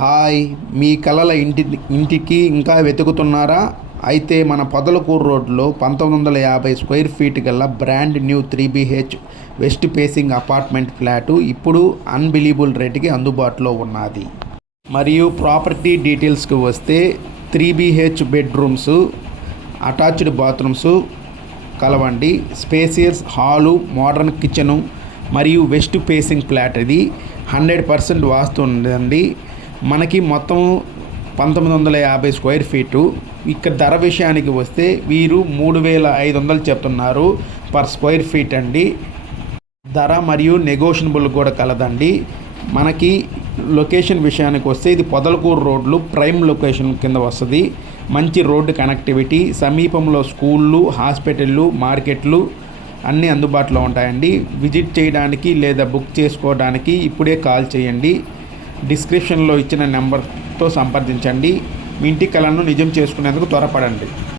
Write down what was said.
Hi మీ కలల ఇంటి ఇంటికి ఇంకా వెతుకుతున్నారా? అయితే మన పొదలకూరు రోడ్లో పంతొమ్మిది వందల యాభై స్క్వేర్ ఫీట్ గల brand new three BHK west facing apartment flat ఇప్పుడు అన్బిలీబుల్ రేటుకి అందుబాటులో ఉన్నది. మరియు ప్రాపర్టీ డీటెయిల్స్కి వస్తే three BHK bedrooms attached bathrooms కలవండి. స్పేసియస్ హాలు మోడర్న్ కిచెను మరియు వెస్ట్ ఫేసింగ్ ఫ్లాట్ ఇది. హండ్రెడ్ పర్సెంట్ వాస్తు ఉందండి. మనకి మొత్తం పంతొమ్మిది వందల యాభై స్క్వేర్ ఫీటు. ఇక్కడ ధర విషయానికి వస్తే వీరు మూడు వేల ఐదు వందలు చెప్తున్నారు పర్ స్క్వేర్ ఫీట్ అండి. ధర మరియు నెగోషియబుల్ కూడా కలదండి. మనకి లొకేషన్ విషయానికి వస్తే ఇది పొదలకూరు రోడ్లు ప్రైమ్ లొకేషన్ కింద వస్తుంది. మంచి రోడ్డు కనెక్టివిటీ సమీపంలో స్కూళ్ళు హాస్పిటళ్ళు మార్కెట్లు అన్నీ అందుబాటులో ఉంటాయండి. విజిట్ చేయడానికి లేదా బుక్ చేసుకోవడానికి ఇప్పుడే కాల్ చేయండి. డిస్క్రిప్షన్లో ఇచ్చిన నెంబర్తో సంప్రదించండి. మీ ఇంటి కళను నిజం చేసుకునేందుకు త్వరపడండి.